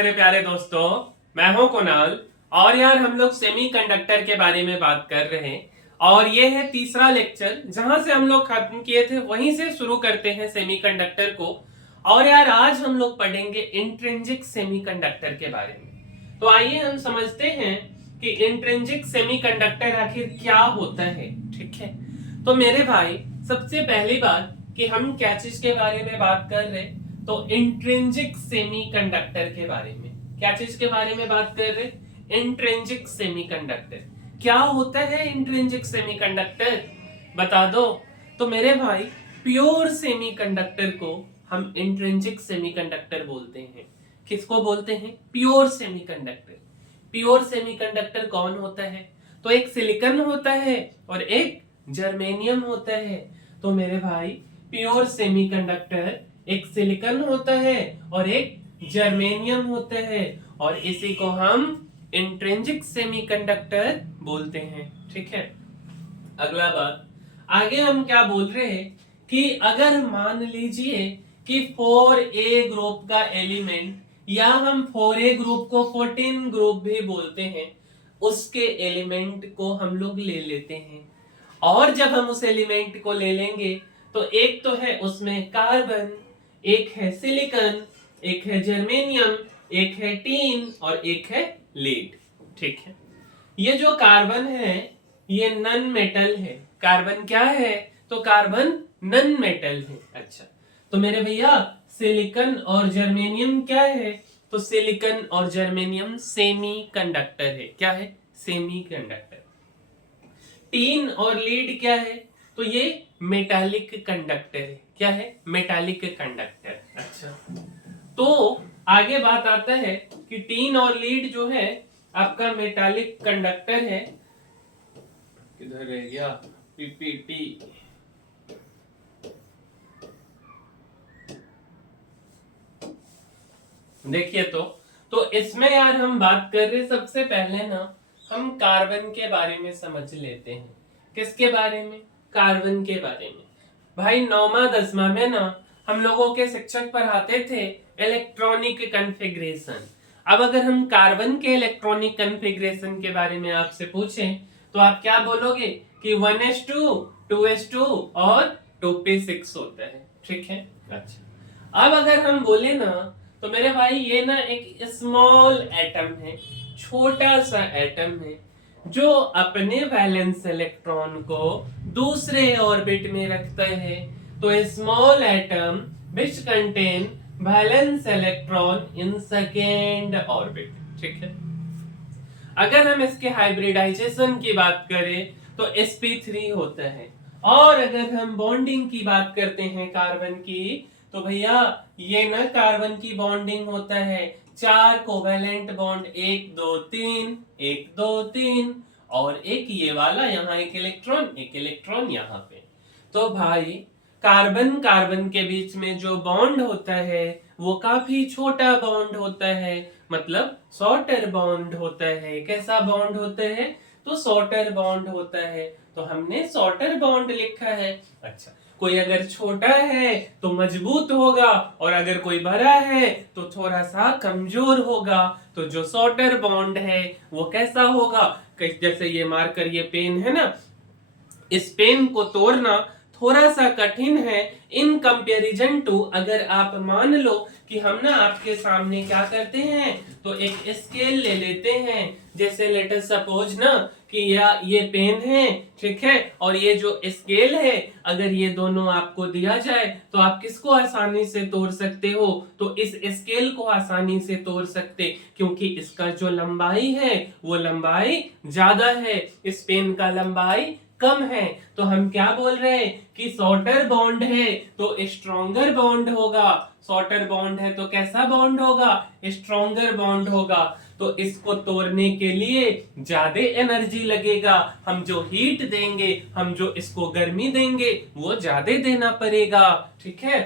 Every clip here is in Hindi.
मेरे प्यारे दोस्तों, मैं हूं कुणाल। और यार हम लोग सेमीकंडक्टर के बारे में बात कर रहे हैं और ये है तीसरा लेक्चर। जहां से हम लोग खत्म किए थे वहीं से शुरू करते हैं सेमीकंडक्टर को। और यार आज हम लोग पढ़ेंगे इंट्रिंसिक सेमीकंडक्टर के बारे में। तो आइए हम समझते हैं कि इंट्रिंसिक सेमीकंडक्टर आखिर क्या होता है। ठीक है, तो मेरे भाई सबसे पहली बात कि हम क्या चीज के बारे में बात कर रहे हैं, तो इंट्रिंसिक सेमीकंडक्टर के बारे में। क्या चीज के बारे में बात कर रहे हैं? Intrinsic semiconductor. क्या होता है इंट्रिंसिक सेमीकंडक्टर, बता दो। तो मेरे भाई प्योर सेमीकंडक्टर को हम इंट्रिंसिक सेमीकंडक्टर बोलते हैं। किसको बोलते हैं? Pure semiconductor. प्योर सेमीकंडक्टर कौन होता है? तो एक सिलिकॉन होता है और एक जर्मेनियम होता है। तो मेरे भाई प्योर सेमीकंडक्टर एक सिलिकॉन होता है और एक जर्मेनियम होता है, और इसी को हम इंट्रिंसिक सेमीकंडक्टर बोलते हैं। ठीक है, अगला बात, आगे हम क्या बोल रहे हैं कि अगर मान लीजिए कि 4A ग्रुप का एलिमेंट, या हम 4A ग्रुप को 14 ग्रुप भी बोलते हैं, उसके एलिमेंट को हम लोग ले लेते हैं। और जब हम उस एलिमेंट को ले लेंगे तो एक तो है उसमें कार्बन, एक है सिलिकॉन, एक है जर्मेनियम, एक है टीन और एक है लीड। ठीक है, ये जो कार्बन है ये नन मेटल है। कार्बन क्या है? तो कार्बन नन मेटल है। अच्छा, तो मेरे भैया सिलिकॉन और जर्मेनियम क्या है? तो सिलिकॉन और जर्मेनियम सेमी कंडक्टर है। क्या है? Semi conductor. टीन और लीड क्या है? तो ये मेटालिक कंडक्टर है। क्या है? Metallic conductor. अच्छा, तो आगे बात आता है कि टीन और लीड जो है आपका मेटालिक कंडक्टर है। किधर रह गया पीपीटी? देखिए, तो इसमें यार हम बात कर रहे, सबसे पहले ना हम कार्बन के बारे में समझ लेते हैं। किसके बारे में? कार्बन के बारे में। भाई 9वां 10वां में ना हम लोगों के शिक्षक पढ़ाते थे इलेक्ट्रॉनिक कॉन्फ़िगरेशन। अब अगर हम कार्बन के इलेक्ट्रॉनिक कॉन्फ़िगरेशन के बारे में आपसे पूछें तो आप क्या बोलोगे कि 1s2, 2s2 और 2p6 होता है। ठीक है, अच्छा। अब अगर हम बोले ना तो मेरे भाई ये ना एक स्मॉल एटम है, छोटा सा एटम है, जो अपने वैलेंस इलेक्ट्रॉन को दूसरे ऑर्बिट में रखता है। तो small atom which contain valence electron in second orbit. ठीक है, अगर हम इसके हाइब्रिडाइजेशन की बात करें तो sp3 होता है। और अगर हम बॉन्डिंग की बात करते हैं कार्बन की, तो भैया ये ना कार्बन की बॉन्डिंग होता है 4 कोवेलेंट बॉन्ड, 1 2 3, 1 2 3, और एक ये वाला यहाँ एक इलेक्ट्रॉन यहाँ पे। तो भाई कार्बन कार्बन के बीच में जो बॉन्ड होता है वो काफी छोटा बॉन्ड होता है, मतलब शॉर्टर बॉन्ड होता है। कैसा बॉन्ड होता है? तो शॉर्टर बॉन्ड होता है। तो हमने शॉर्टर बॉन्ड लिखा है। अच्छा, कोई अगर छोटा है तो मजबूत होगा, और अगर कोई बड़ा है तो थोड़ा सा कमजोर होगा। तो जो शॉर्टर बॉन्ड है वो कैसा होगा? जैसे ये मार्कर, ये पेन है ना, इस पेन को तोड़ना थोड़ा सा कठिन है इन कंपैरिजन टू, अगर आप मान लो कि हम ना आपके सामने क्या करते हैं, तो एक स्केल ले लेते हैं। जैसे लेट अस सपोज ना कि ये पेन है, ठीक है, और ये जो स्केल है, अगर ये दोनों आपको दिया जाए तो आप किसको आसानी से तोड़ सकते हो? तो इस स्केल को आसानी से तोड़ सकते, क्योंकि इसका जो लंबाई है वो लंबाई ज्यादा है, इस पेन का लंबाई कम है। तो हम क्या बोल रहे हैं कि शॉर्टर बॉन्ड है तो स्ट्रॉन्गर बॉन्ड होगा। शॉर्टर बॉन्ड है तो कैसा बॉन्ड होगा? स्ट्रॉन्गर बॉन्ड होगा। तो इसको तोड़ने के लिए ज्यादा एनर्जी लगेगा, हम जो हीट देंगे, हम जो इसको गर्मी देंगे वो ज्यादा देना पड़ेगा। ठीक है,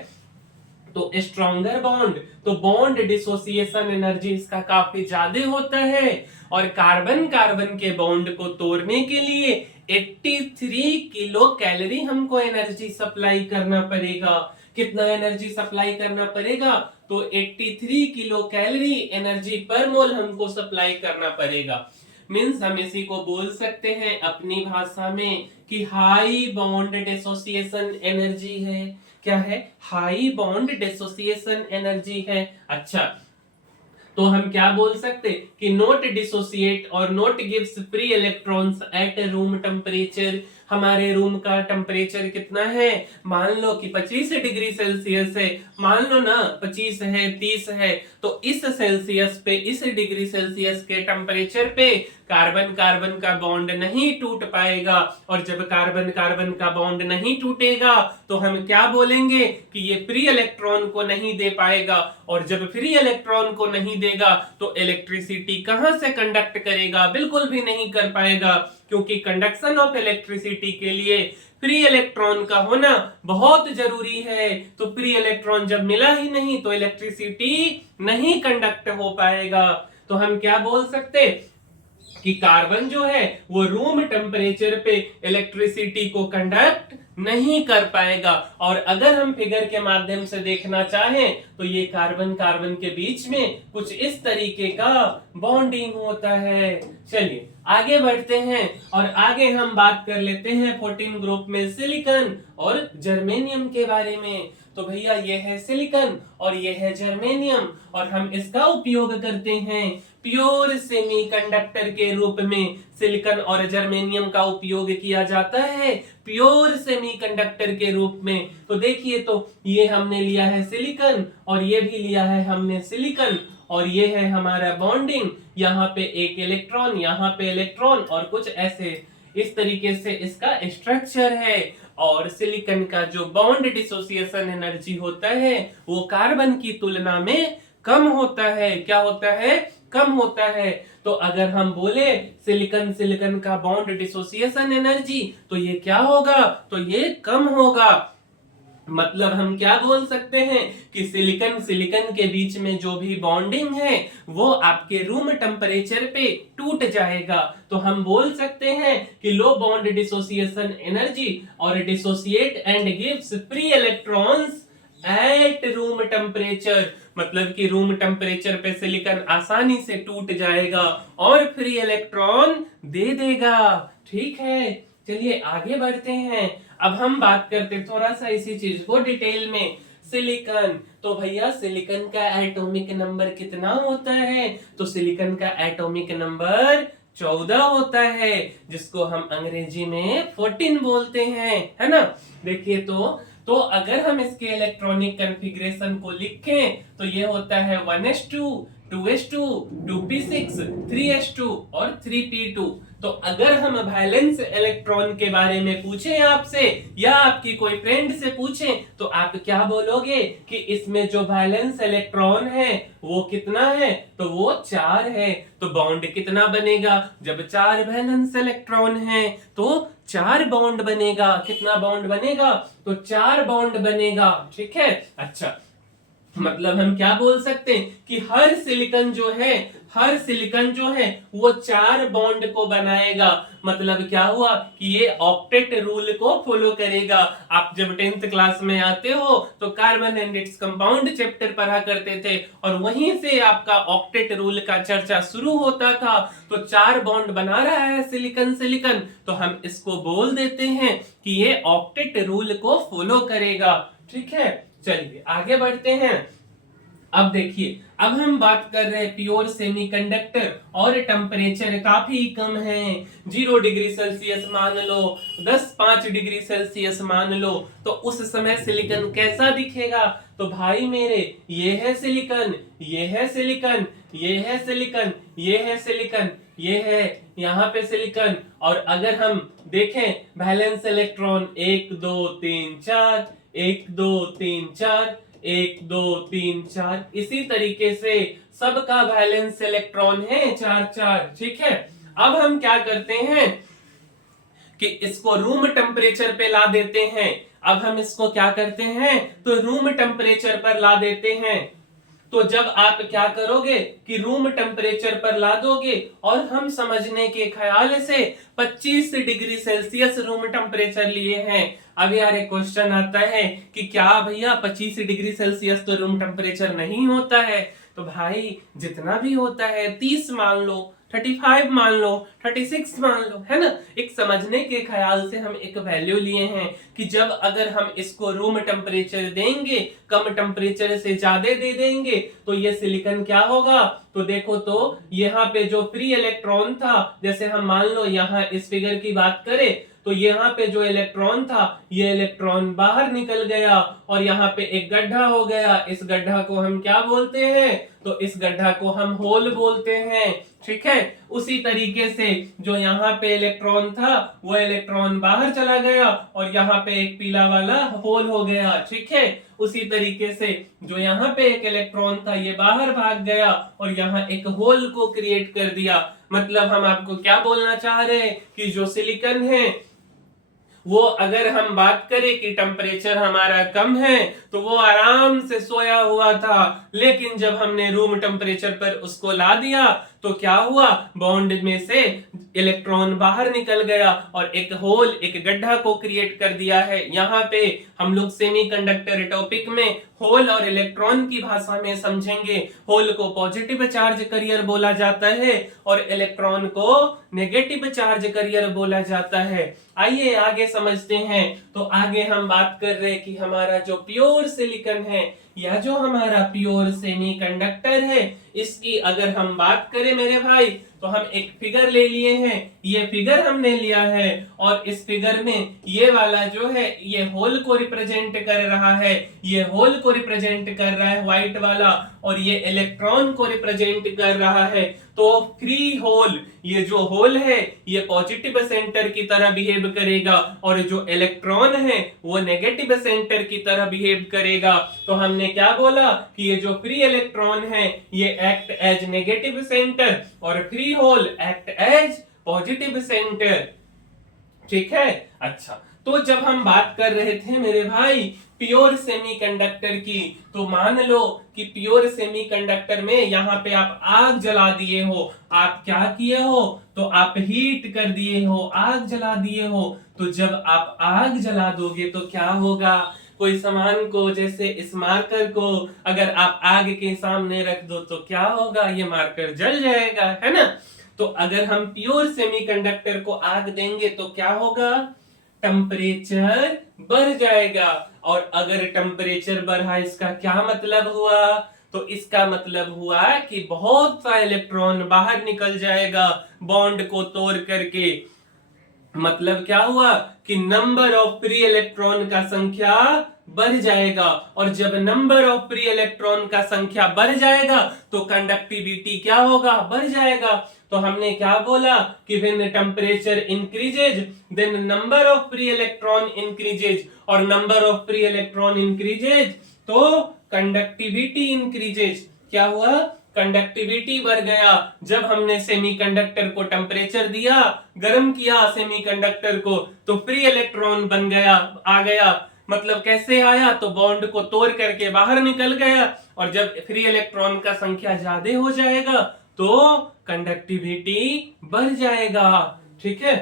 तो स्ट्रॉन्गर बॉन्ड, तो बॉन्ड डिसोसिएशन एनर्जी इसका काफी ज्यादा होता है। और कार्बन कार्बन के बॉन्ड को तोड़ने के लिए 83 किलो कैलोरी हमको एनर्जी सप्लाई करना पड़ेगा। कितना एनर्जी सप्लाई करना पड़ेगा, तो 83 किलो कैलोरी एनर्जी पर मोल हमको सप्लाई करना पड़ेगा। मीन्स हम इसी को बोल सकते हैं अपनी भाषा में कि हाई बॉन्ड डिसोसिएशन एनर्जी है। क्या है? हाई बॉन्ड डिसोसिएशन एनर्जी है। अच्छा, तो हम क्या बोल सकते कि नोट डिसोसिएट और note gives free electrons at room temperature. हमारे रूम का टेम्परेचर कितना है? मान लो कि 25 डिग्री सेल्सियस है, मान लो ना 25 है, 30 है, तो इस सेल्सियस पे, इस डिग्री सेल्सियस के टेम्परेचर पे कार्बन कार्बन का बॉन्ड नहीं टूट पाएगा। और जब कार्बन कार्बन का बॉन्ड नहीं टूटेगा तो हम क्या बोलेंगे कि ये फ्री इलेक्ट्रॉन को नहीं दे पाएगा। और जब फ्री इलेक्ट्रॉन को नहीं देगा तो इलेक्ट्रिसिटी कहां से कंडक्ट करेगा? बिल्कुल भी नहीं कर पाएगा, क्योंकि कंडक्शन ऑफ इलेक्ट्रिसिटी के लिए फ्री इलेक्ट्रॉन का होना बहुत जरूरी है। तो फ्री इलेक्ट्रॉन जब मिला ही नहीं तो इलेक्ट्रिसिटी नहीं कंडक्ट हो पाएगा। तो हम क्या बोल सकते कि कार्बन जो है वो रूम टेम्परेचर पे इलेक्ट्रिसिटी को कंडक्ट नहीं कर पाएगा। और अगर हम फिगर के माध्यम से देखना चाहें तो ये कार्बन कार्बन के बीच में कुछ इस तरीके का बॉन्डिंग होता है। चलिए आगे बढ़ते हैं और आगे हम बात कर लेते हैं 14 ग्रुप में सिलिकॉन और जर्मेनियम के बारे में। तो भैया ये है सिलिकॉन और ये है जर्मेनियम, और हम इसका उपयोग करते हैं प्योर सेमीकंडक्टर के रूप में। सिलिकॉन और जर्मेनियम का उपयोग किया जाता है प्योर सेमीकंडक्टर के रूप में। तो देखिए, तो ये हमने लिया है सिलिकॉन और ये भी लिया है हमने सिलिकॉन, और ये है हमारा बॉन्डिंग। यहाँ पे एक इलेक्ट्रॉन, यहाँ पे इलेक्ट्रॉन, और कुछ ऐसे इस तरीके से इसका स्ट्रक्चर है। और सिलिकॉन का जो बॉन्ड डिसोसिएशन एनर्जी होता है वो कार्बन की तुलना में कम होता है। क्या होता है? कम होता है। तो अगर हम बोले सिलिकॉन का बॉन्ड डिसोसिएशन एनर्जी, तो ये क्या होगा? तो ये कम होगा। मतलब हम क्या बोल सकते हैं कि सिलिकॉन के बीच में जो भी बॉन्डिंग है वो आपके रूम टेम्परेचर पे टूट जाएगा। तो हम बोल सकते हैं कि लो बॉन्ड डिसोसिएशन एनर्जी और dissociate and gives free electrons at room temperature. मतलब कि रूम टेम्परेचर पे सिलिकॉन आसानी से टूट जाएगा और फ्री इलेक्ट्रॉन दे देगा। ठीक है, चलिए आगे बढ़ते हैं। अब हम बात करते थोड़ा सा इसी चीज को डिटेल में। सिलिकॉन, तो भैया सिलिकॉन का एटॉमिक नंबर कितना होता है? तो सिलिकॉन का एटॉमिक नंबर 14 होता है, जिसको हम अंग्रेजी में 14 बोलते हैं, है ना। देखिए, तो अगर हम इसके इलेक्ट्रॉनिक कॉन्फ़िगरेशन को लिखें तो ये होता है 1s2, 2s2, 2p6, 3s2 और 3p2। तो अगर हम वैलेंस इलेक्ट्रॉन के बारे में पूछें आपसे या आपकी कोई फ्रेंड से पूछें तो आप क्या बोलोगे कि इसमें जो वैलेंस इलेक्ट्रॉन है वो कितना है? तो वो 4 है। तो बॉन्ड कितना बनेगा? जब 4 वैलेंस इलेक्ट्रॉन है तो 4 बॉन्ड बनेगा। कितना बॉन्ड बनेगा? तो 4 बॉन्ड बनेगा। ठीक है। अच्छा, मतलब हम क्या बोल सकते हैं कि हर सिलिकॉन जो है वो 4 बॉन्ड को बनाएगा। मतलब क्या हुआ कि ये ऑक्टेट रूल को फॉलो करेगा। आप जब 10th क्लास में आते हो तो carbon and its compound chapter पढ़ा करते थे और वहीं से आपका ऑक्टेट रूल का चर्चा शुरू होता था। तो 4 बॉन्ड बना रहा है सिलिकॉन, तो हम इसको बोल देते हैं कि ये ऑक्टेट रूल को फॉलो करेगा। ठीक है, चलिए आगे बढ़ते हैं। अब देखिए, अब हम बात कर रहे हैं प्योर सेमीकंडक्टर और टेम्परेचर काफी कम है। 0 डिग्री सेल्सियस मान लो, 5 डिग्री सेल्सियस मान लो, तो उस समय सिलिकॉन कैसा दिखेगा? तो भाई मेरे, ये है सिलिकॉन, ये है सिलिकॉन, ये है सिलिकॉन, ये है सिलिकॉन, ये है यहाँ पे सिलिकॉन। और अगर हम देखें वैलेंस इलेक्ट्रॉन 1 2 3 4, 1 2 3 4, 1 2 3 4, इसी तरीके से सबका वैलेंस इलेक्ट्रॉन है 4 4। ठीक है, अब हम क्या करते हैं कि इसको रूम टेम्परेचर पे ला देते हैं। अब हम इसको क्या करते हैं तो रूम टेम्परेचर पर ला देते हैं। तो जब आप क्या करोगे कि रूम टेम्परेचर पर ला दोगे, और हम समझने के ख्याल से 25 डिग्री सेल्सियस रूम टेम्परेचर लिए हैं। अब यार एक क्वेश्चन आता है कि क्या भैया 25 डिग्री सेल्सियस तो रूम टेम्परेचर नहीं होता है? तो भाई जितना भी होता है 30 मान लो, 35 मान लो, 36 मान लो, है ना। एक समझने के ख्याल से हम एक वैल्यू लिए हैं कि जब अगर हम इसको रूम टेम्परेचर देंगे, कम टेम्परेचर से ज्यादा दे देंगे, तो ये सिलिकॉन क्या होगा? तो देखो तो यहाँ पे जो फ्री इलेक्ट्रॉन था, जैसे हम मान लो यहाँ इस फिगर की बात करें, तो यहाँ पे जो इलेक्ट्रॉन था, ये इलेक्ट्रॉन बाहर निकल गया और यहाँ पे एक गड्ढा हो गया। इस गड्ढा को हम क्या बोलते हैं? तो इस गड्ढा को हम होल बोलते हैं, ठीक है। उसी तरीके से जो यहाँ पे इलेक्ट्रॉन था, वो इलेक्ट्रॉन बाहर चला गया और यहाँ पे एक पीला वाला होल हो गया, ठीक है। उसी तरीके से जो यहाँ पे एक इलेक्ट्रॉन था, ये बाहर भाग गया और यहाँ एक होल को क्रिएट कर दिया। मतलब हम आपको क्या बोलना चाह रहे हैं कि जो सिलिकॉन है, वो अगर हम बात करें कि टेम्परेचर हमारा कम है, तो वो आराम से सोया हुआ था, लेकिन जब हमने रूम टेम्परेचर पर उसको ला दिया तो क्या हुआ? बॉन्ड में से इलेक्ट्रॉन बाहर निकल गया और एक होल, एक गड्ढा को क्रिएट कर दिया है। यहाँ पे हम लोग सेमीकंडक्टर टॉपिक में होल और इलेक्ट्रॉन की भाषा में समझेंगे। होल को पॉजिटिव चार्ज कैरियर बोला जाता है और इलेक्ट्रॉन को नेगेटिव चार्ज कैरियर बोला जाता है। आइए आगे समझते हैं। तो आगे हम बात कर रहे हैं कि हमारा जो प्योर सिलिकॉन है, या जो हमारा प्योर सेमीकंडक्टर है, इसकी अगर हम बात करें मेरे भाई, तो हम एक फिगर ले लिए हैं। ये फिगर हमने लिया है और इस फिगर में ये वाला जो है, ये होल को रिप्रेजेंट कर रहा है, ये होल को रिप्रेजेंट कर रहा है व्हाइट वाला, और ये इलेक्ट्रॉन को रिप्रेजेंट कर रहा है। तो फ्री होल, ये जो होल है ये पॉजिटिव सेंटर की तरह बिहेव करेगा और जो इलेक्ट्रॉन है वो नेगेटिव सेंटर की तरह बिहेव करेगा। तो हमने क्या बोला कि ये जो फ्री इलेक्ट्रॉन है ये एक्ट एज नेगेटिव सेंटर और free hole act as positive centre, ठीक है। अच्छा, तो जब हम बात कर रहे थे मेरे भाई प्योर सेमीकंडक्टर की, तो मान लो कि प्योर सेमीकंडक्टर में यहाँ पे आप आग जला दिए हो। आप क्या किए हो? तो आप हीट कर दिए हो, आग जला दिए हो। तो जब आप आग जला दोगे तो क्या होगा? कोई सामान को, जैसे इस मार्कर को अगर आप आग के सामने रख दो तो क्या होगा? ये मार्कर जल जाएगा, है ना। तो अगर हम प्योर सेमीकंडक्टर को आग देंगे तो क्या होगा? टेम्परेचर बढ़ जाएगा। और अगर टेम्परेचर बढ़ा, इसका क्या मतलब हुआ? तो इसका मतलब हुआ कि बहुत सा इलेक्ट्रॉन बाहर निकल जाएगा बॉन्ड को तोड़ करके। मतलब क्या हुआ कि नंबर ऑफ फ्री इलेक्ट्रॉन का संख्या बढ़ जाएगा, और जब नंबर ऑफ फ्री इलेक्ट्रॉन का संख्या बढ़ जाएगा तो कंडक्टिविटी क्या होगा? बढ़ जाएगा। तो हमने क्या बोला कि when temperature increases then number of free electron increases, और number of free electron increases तो कंडक्टिविटी इंक्रीजेज। क्या हुआ? कंडक्टिविटी बढ़ गया। जब हमने सेमीकंडक्टर को टेम्परेचर दिया, गर्म किया सेमीकंडक्टर को, तो फ्री इलेक्ट्रॉन बन गया, आ गया। मतलब कैसे आया? तो बॉन्ड को तोड़ करके बाहर निकल गया, और जब फ्री इलेक्ट्रॉन का संख्या ज्यादा हो जाएगा तो कंडक्टिविटी बढ़ जाएगा, ठीक है।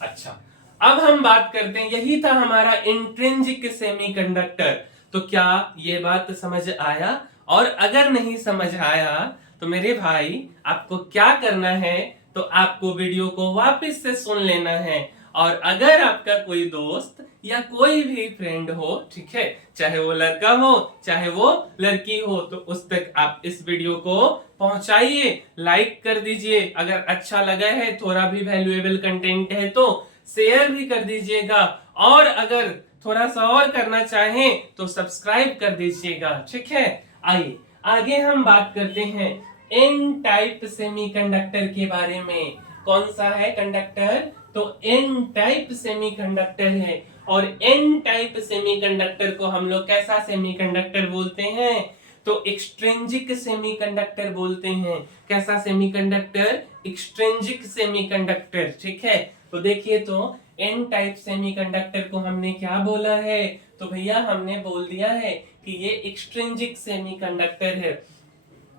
अच्छा, अब हम बात करते हैं, यही था हमारा इंट्रिंसिक सेमीकंडक्टर। तो क्या ये बात समझ आया? और अगर नहीं समझ आया तो मेरे भाई आपको क्या करना है? तो आपको वीडियो को वापस से सुन लेना है, और अगर आपका कोई दोस्त या कोई भी फ्रेंड हो, ठीक है, चाहे वो लड़का हो चाहे वो लड़की हो, तो उस तक आप इस वीडियो को पहुंचाइए, लाइक कर दीजिए। अगर अच्छा लगा है, थोड़ा भी वैल्यूएबल कंटेंट है तो शेयर भी कर दीजिएगा, और अगर थोड़ा सा और करना चाहें तो सब्सक्राइब कर दीजिएगा, ठीक है। आइए आगे हम बात करते हैं एन टाइप सेमीकंडक्टर के बारे में। कौन सा है कंडक्टर? तो एन टाइप सेमीकंडक्टर है। और एन टाइप सेमीकंडक्टर को हम लोग कैसा सेमीकंडक्टर बोलते हैं? तो एक्सट्रिंसिक सेमीकंडक्टर बोलते हैं। कैसा सेमीकंडक्टर? एक्सट्रिंसिक सेमीकंडक्टर, ठीक है। तो देखिए, तो एन टाइप सेमीकंडक्टर को हमने क्या बोला है? तो भैया हमने बोल दिया है कि ये एक्सट्रिंसिक सेमीकंडक्टर है।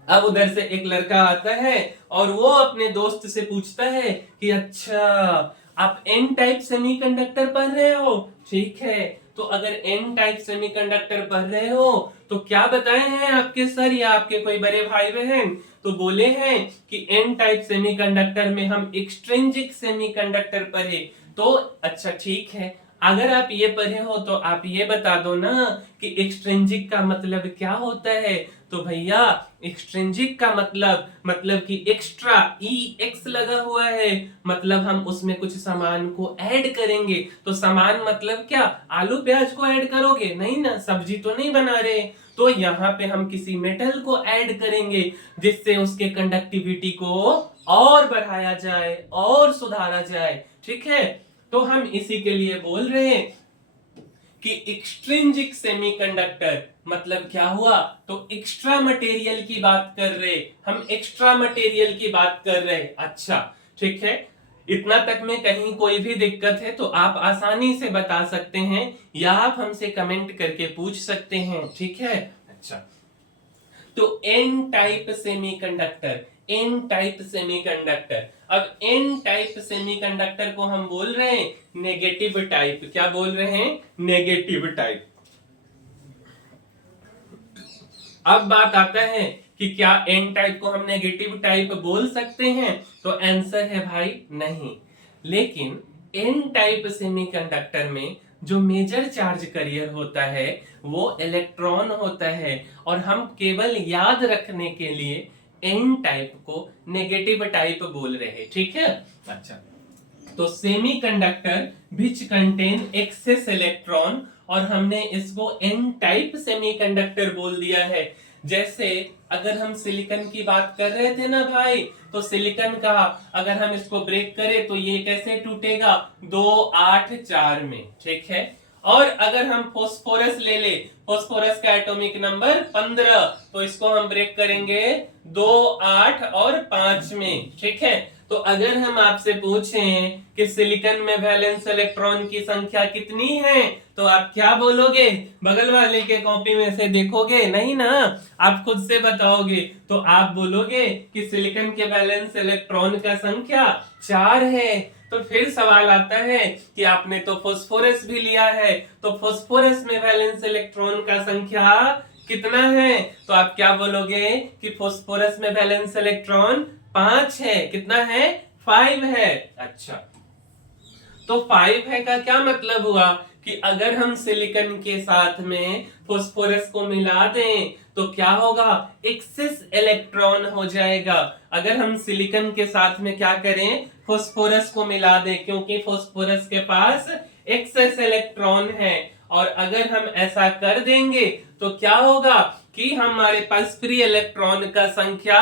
अब उधर से एक लड़का आता है और वो अपने दोस्त से पूछता है कि अच्छा आप एन टाइप सेमीकंडक्टर पढ़ रहे हो, ठीक है, तो अगर एन टाइप सेमीकंडक्टर पढ़ रहे हो तो क्या बताए हैं आपके सर या आपके कोई बड़े भाई बहन? तो बोले हैं कि एन टाइप सेमीकंडक्टर में हम एक्सट्रिंसिक सेमीकंडक्टर पढ़े। तो अच्छा ठीक है, अगर आप ये पढ़े हो तो आप ये बता दो ना कि एक्सट्रिंसिक का मतलब क्या होता है। तो भैया एक्सट्रिंसिक का मतलब कि एक्स्ट्रा एक्स लगा हुआ है, मतलब हम उसमें कुछ सामान को ऐड करेंगे। तो सामान मतलब क्या, आलू प्याज को ऐड करोगे? नहीं ना, सब्जी तो नहीं बना रहे। तो यहाँ पे हम किसी मेटल को ऐड करेंगे जिससे उसके कंडक्टिविटी को और बढ़ाया जाए और सुधारा जाए, ठीक है। तो हम इसी के लिए बोल रहे हैं कि एक्सट्रिंसिक सेमीकंडक्टर मतलब क्या हुआ, तो एक्स्ट्रा मटेरियल की बात कर रहे, हम एक्स्ट्रा मटेरियल की बात कर रहे। अच्छा ठीक है, इतना तक में कहीं कोई भी दिक्कत है तो आप आसानी से बता सकते हैं या आप हमसे कमेंट करके पूछ सकते हैं, ठीक है। अच्छा, तो N type semiconductor, N type semiconductor, अब एन टाइप सेमीकंडक्टर को हम बोल रहे हैं नेगेटिव टाइप। क्या बोल रहे हैं? Negative type. अब बात आता है कि क्या एन टाइप को हम नेगेटिव टाइप बोल सकते हैं? तो आंसर है भाई नहीं। लेकिन एन टाइप सेमीकंडक्टर में जो मेजर चार्ज कैरियर होता है वो इलेक्ट्रॉन होता है, और हम केवल याद रखने के लिए एन टाइप को नेगेटिव टाइप बोल रहे हैं, ठीक है। अच्छा, तो semiconductor which contain excess electron, और हमने इसको एन टाइप सेमीकंडक्टर बोल दिया है। जैसे अगर हम सिलिकॉन की बात कर रहे थे ना भाई, तो सिलिकॉन का अगर हम इसको ब्रेक करें तो ये कैसे टूटेगा? 2 8 4 में, ठीक है। और अगर हम फास्फोरस ले ले, फास्फोरस का एटॉमिक नंबर 15, तो इसको हम ब्रेक करेंगे 2 8 और 5 में, ठीक है। तो अगर हम आपसे पूछें कि सिलिकॉन में वैलेंस इलेक्ट्रॉन की संख्या कितनी है, तो आप क्या बोलोगे? बगल वाले के कॉपी में से देखोगे नहीं ना, आप खुद से बताओगे। तो आप बोलोगे कि सिलिकॉन के वैलेंस इलेक्ट्रॉन का संख्या 4 है। तो फिर सवाल आता है कि आपने तो फास्फोरस भी लिया है, तो फास्फोरस में वैलेंस इलेक्ट्रॉन का संख्या कितना है? तो आप क्या बोलोगे कि फास्फोरस में वैलेंस इलेक्ट्रॉन 5 है। कितना है? 5 है। अच्छा, तो 5 है का क्या मतलब हुआ कि अगर हम सिलिकॉन के साथ में फास्फोरस को मिला दें तो क्या होगा? एक्सेस इलेक्ट्रॉन हो जाएगा। अगर हम सिलिकॉन के साथ में क्या करें? फास्फोरस को मिला दें, क्योंकि फास्फोरस के पास एक्सेस इलेक्ट्रॉन है। और अगर हम ऐसा कर देंगे तो क्या होगा कि हमारे पास फ्री इलेक्ट्रॉन का संख्या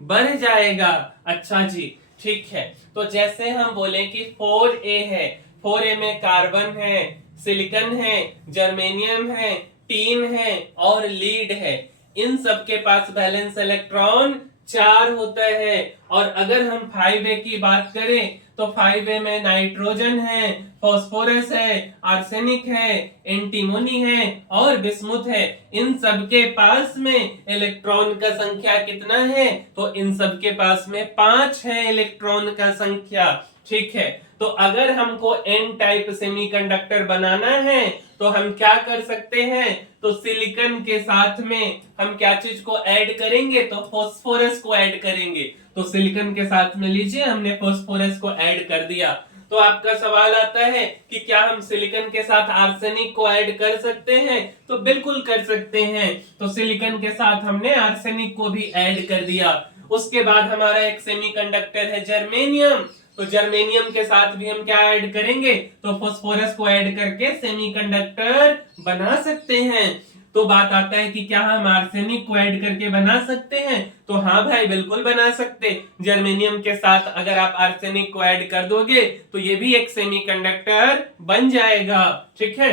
बढ़ जाएगा। अच्छा जी, ठीक है। तो जैसे हम बोले कि 4a है, 4a में कार्बन है, सिलिकॉन है, जर्मेनियम है, टीन है और लीड है। इन सब के पास वैलेंस इलेक्ट्रॉन 4 होता है। और अगर हम 5a की बात करें तो 5a में नाइट्रोजन है, फास्फोरस है, आर्सेनिक है, एंटीमोनी है और बिस्मुथ है। इन सब के पास में इलेक्ट्रॉन का संख्या कितना है? तो इन सब के पास में 5 है इलेक्ट्रॉन का संख्या, ठीक है। तो अगर हमको एन टाइप सेमीकंडक्टर बनाना है तो हम क्या कर सकते हैं? तो सिलिकॉन के साथ में हम क्या चीज को ऐड करेंगे? तो फास्फोरस को ऐड करेंगे। तो सिलिकॉन के साथ में लीजिए, हमने फास्फोरस को ऐड कर दिया। तो आपका सवाल आता है कि क्या हम सिलिकॉन के साथ आर्सेनिक को ऐड कर सकते हैं? तो बिल्कुल कर सकते हैं। तो सिलिकॉन के साथ हमने आर्सेनिक को भी ऐड कर दिया। उसके बाद हमारा एक सेमीकंडक्टर है जर्मेनियम, तो जर्मेनियम के साथ भी हम क्या ऐड करेंगे? तो फास्फोरस को ऐड करके सेमीकंडक्टर बना सकते हैं। तो बात आता है कि क्या हम आर्सेनिक को ऐड करके बना सकते हैं? तो हाँ भाई, बिल्कुल बना सकते। जर्मेनियम के साथ अगर आप आर्सेनिक को ऐड कर दोगे तो ये भी एक सेमीकंडक्टर बन जाएगा, ठीक है।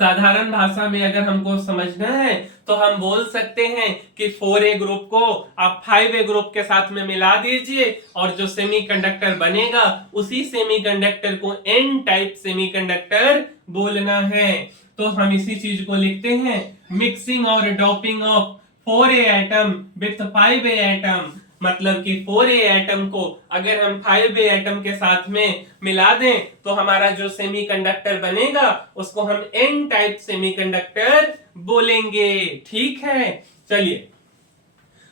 साधारण भाषा में अगर हमको समझना है तो हम बोल सकते हैं कि 4a ग्रुप को आप 5a ग्रुप के साथ में मिला दीजिए, और जो सेमीकंडक्टर बनेगा उसी सेमीकंडक्टर को एन टाइप सेमीकंडक्टर बोलना है। तो हम इसी चीज को लिखते हैं मिक्सिंग और doping of 4A atom with 5A atom, मतलब कि 4A एटम को अगर हम 5A एटम के साथ में मिला दें तो हमारा जो सेमीकंडक्टर बनेगा उसको हम एन टाइप सेमीकंडक्टर बोलेंगे। ठीक है, चलिए,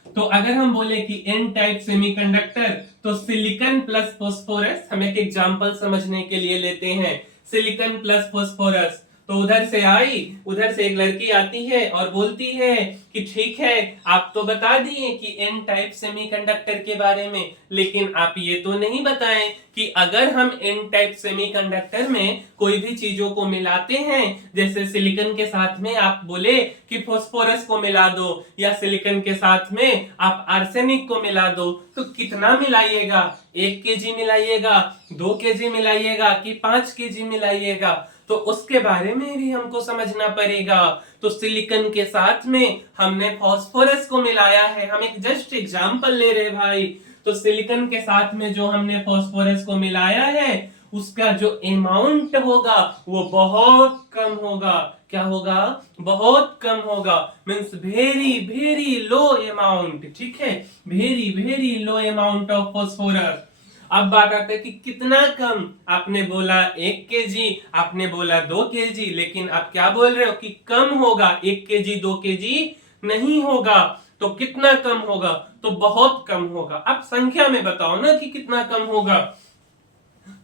तो अगर हम बोले कि एन टाइप सेमीकंडक्टर तो सिलिकॉन प्लस फास्फोरस, हम एक एग्जांपल समझने के लिए लेते हैं। सिलिकॉन प्लस फास्फोरस, तो उधर से एक लड़की आती है और बोलती है कि ठीक है, आप तो बता दिए कि एन टाइप सेमीकंडक्टर के बारे में, लेकिन आप ये तो नहीं बताएं कि अगर हम एन टाइप सेमीकंडक्टर में कोई भी चीजों को मिलाते हैं, जैसे सिलिकॉन के साथ में आप बोले कि फास्फोरस को मिला दो, या सिलिकॉन के साथ में आप आर्सेनिक को मिला दो, तो कितना मिलाइएगा? 1 kg मिलाइएगा, 2 kg मिलाइएगा कि 5 kg मिलाइएगा? तो उसके बारे में भी हमको समझना पड़ेगा। तो सिलिकॉन के साथ में हमने फास्फोरस को मिलाया है, हम एक जस्ट एग्जांपल ले रहे भाई। तो सिलिकॉन के साथ में जो हमने फास्फोरस को मिलाया है उसका जो अमाउंट होगा वो बहुत कम होगा। क्या होगा? बहुत कम होगा, means very very low amount. ठीक है, very very low amount of phosphorus. अब बात आती है कि कितना कम। आपने बोला 1 kg, आपने बोला 2 kg, लेकिन आप क्या बोल रहे हो कि कम होगा, 1 kg 2 kg नहीं होगा। तो कितना कम होगा? तो बहुत कम होगा। अब संख्या में बताओ ना कि कितना कम होगा।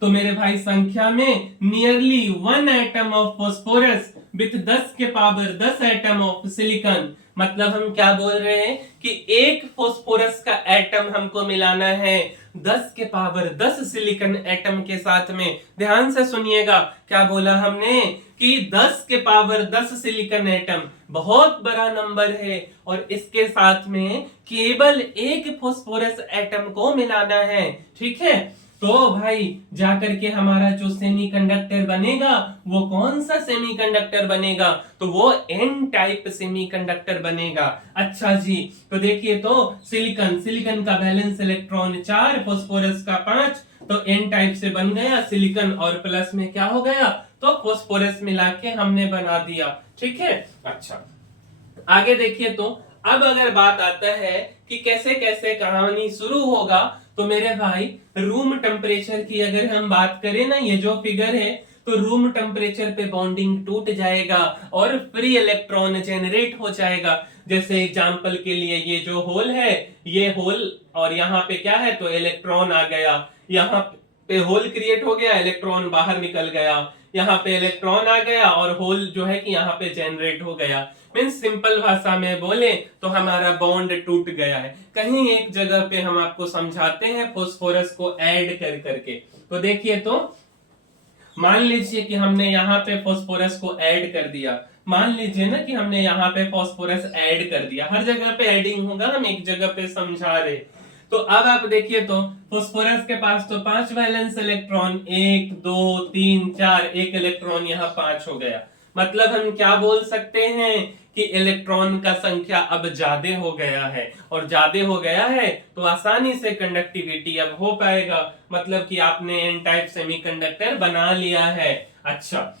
तो मेरे भाई संख्या में nearly 1 atom of phosphorus with 10 के पावर 10 एटम ऑफ सिलिकॉन, मतलब हम क्या बोल रहे हैं कि एक फास्फोरस का एटम हमको मिलाना है 10 के पावर 10 सिलिकॉन एटम के साथ में। ध्यान से सुनिएगा, क्या बोला हमने कि 10 के पावर 10 सिलिकॉन एटम बहुत बड़ा नंबर है, और इसके साथ में केवल एक फास्फोरस एटम को मिलाना है। ठीक है, तो भाई जाकर के हमारा जो सेमीकंडक्टर बनेगा वो कौन सा सेमीकंडक्टर बनेगा? तो वो एन टाइप सेमीकंडक्टर बनेगा। अच्छा जी, तो देखिए, तो सिलिकॉन का वैलेंस इलेक्ट्रॉन 4, फास्फोरस का 5, तो एन टाइप से बन गया सिलिकॉन, और प्लस में क्या हो गया? तो फास्फोरस मिला के हमने बना दिया। ठीक है, अच्छा, आगे देखिए, तो अब अगर बात आता है कि कैसे कैसे कहानी शुरू होगा, तो मेरे भाई रूम टेम्परेचर की अगर हम बात करें ना, ये जो फिगर है, तो रूम टेम्परेचर पे बॉन्डिंग टूट जाएगा और फ्री इलेक्ट्रॉन जनरेट हो जाएगा। जैसे एग्जांपल के लिए ये जो होल है, ये होल, और यहाँ पे क्या है? तो इलेक्ट्रॉन आ गया, यहाँ पे होल क्रिएट हो गया, इलेक्ट्रॉन बाहर निकल गया, यहाँ पे इलेक्ट्रॉन आ गया और होल जो है कि यहाँ पे जनरेट हो गया। मीन्स सिंपल भाषा में बोले तो हमारा बॉन्ड टूट गया है। कहीं एक जगह पे हम आपको समझाते हैं फास्फोरस को ऐड कर करके। तो देखिए, तो मान लीजिए कि हमने यहाँ पे फास्फोरस को ऐड कर दिया, मान लीजिए ना कि हमने यहाँ पे फास्फोरस ऐड कर दिया, हर जगह पे एडिंग होगा, हम एक जगह पे समझा रहे। तो अब आप देखिए, तो फास्फोरस के पास तो 5 वैलेंस इलेक्ट्रॉन, 1 2 3 4, एक इलेक्ट्रॉन यहाँ 5 हो गया। मतलब हम क्या बोल सकते हैं कि इलेक्ट्रॉन का संख्या अब ज्यादा हो गया है, और ज्यादा हो गया है तो आसानी से कंडक्टिविटी अब हो पाएगा, मतलब कि आपने एन टाइप सेमीकंडक्टर बना लिया है। अच्छा,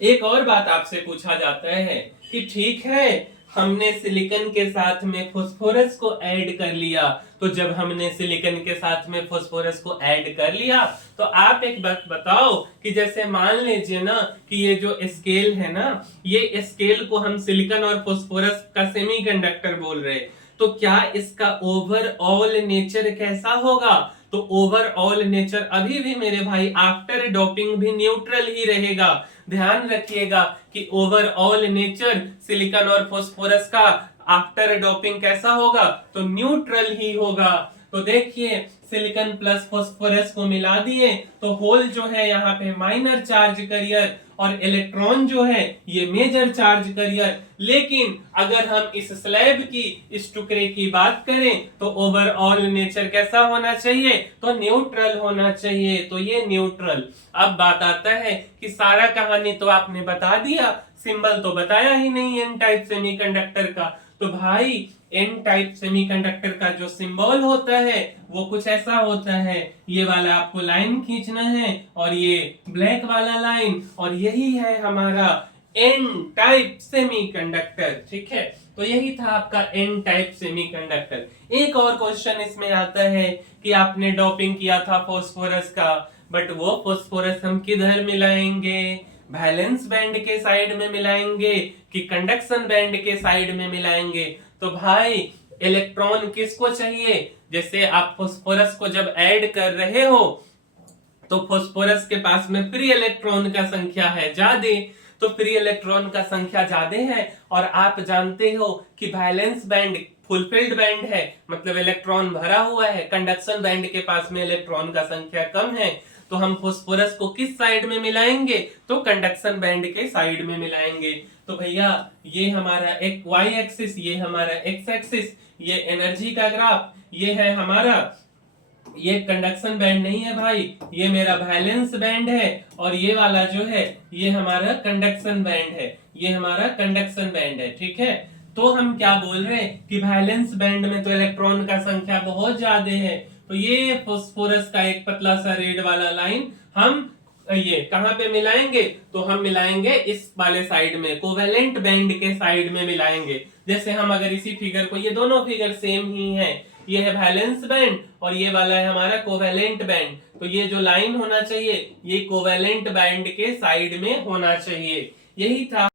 एक और बात आपसे पूछा जाता है कि ठीक है, हमने सिलिकॉन के साथ में फास्फोरस को ऐड कर लिया, तो जब हमने सिलिकॉन के साथ में फास्फोरस को ऐड कर लिया, तो आप एक बात बताओ कि जैसे मान लीजिए ना कि ये जो स्केल है ना, ये स्केल को हम सिलिकॉन और फास्फोरस का सेमीकंडक्टर बोल रहे, तो क्या इसका ओवरऑल नेचर कैसा होगा? तो ओवरऑल नेचर अभी भी मेरे भाई आफ्टर डोपिंग भी न्यूट्रल ही रहेगा। ध्यान रखिएगा कि ओवरऑल नेचर सिलिकॉन और फास्फोरस का आफ्टर डोपिंग कैसा होगा? तो न्यूट्रल ही होगा। तो देखिए, सिलिकॉन प्लस फास्फोरस को मिला दिए तो होल जो है यहाँ पे माइनर चार्ज करियर, और इलेक्ट्रॉन जो है ये मेजर चार्ज करियर। लेकिन अगर हम इस स्लैब की, इस टुकड़े की बात करें, तो ओवरऑल नेचर कैसा होना चाहिए? तो न्यूट्रल होना चाहिए। तो ये न्यूट्रल। अब बात आता है कि सारा कहानी तो आपने बता दिया, सिंबल तो बताया ही नहीं एन टाइप सेमीकंडक्टर का। तो भाई एन टाइप सेमीकंडक्टर का जो सिंबल होता है वो कुछ ऐसा होता है, ये वाला आपको लाइन खींचना है और ये ब्लैक वाला लाइन, और यही है हमारा एन टाइप सेमीकंडक्टर। ठीक है, तो यही था आपका एन टाइप सेमीकंडक्टर। एक और क्वेश्चन इसमें आता है कि आपने डोपिंग किया था फास्फोरस का, बट वो फास्फोरस हम किधर मिलाएंगे? वैलेंस बैंड के साइड में मिलाएंगे कि कंडक्शन बैंड के साइड में मिलाएंगे? तो भाई इलेक्ट्रॉन किसको चाहिए? जैसे आप फास्फोरस को जब ऐड कर रहे हो तो फास्फोरस के पास में फ्री इलेक्ट्रॉन का संख्या है ज्यादा, तो फ्री इलेक्ट्रॉन का संख्या ज्यादा है, और आप जानते हो कि वैलेंस बैंड फुलफिल्ड बैंड है, मतलब इलेक्ट्रॉन भरा हुआ है, कंडक्शन बैंड के पास में इलेक्ट्रॉन का संख्या कम है। तो हम फास्फोरस को किस साइड में मिलाएंगे? तो कंडक्शन बैंड के साइड में मिलाएंगे। तो भैया ये हमारा एक वाई एक्सिस, ये हमारा एक्स एक्सिस, ये एनर्जी का ग्राफ, ये है हमारा, ये कंडक्शन बैंड नहीं है भाई, ये मेरा वैलेंस बैंड है, और ये वाला जो है ये हमारा कंडक्शन बैंड है, ये हमारा कंडक्शन बैंड है। ठीक है, तो हम क्या बोल रहे हैं कि वैलेंस बैंड में तो इलेक्ट्रॉन का संख्या बहुत ज्यादा है, तो ये फास्फोरस का एक पतला सा रेड वाला लाइन हम ये कहां पे मिलाएंगे? तो हम मिलाएंगे इस वाले साइड में, कोवेलेंट बैंड के साइड में मिलाएंगे। जैसे हम अगर इसी फिगर को, ये दोनों फिगर सेम ही है, ये है वैलेंस बैंड और ये वाला है हमारा कोवेलेंट बैंड, तो ये जो लाइन होना चाहिए ये कोवेलेंट बैंड के साइड में होना चाहिए। यही था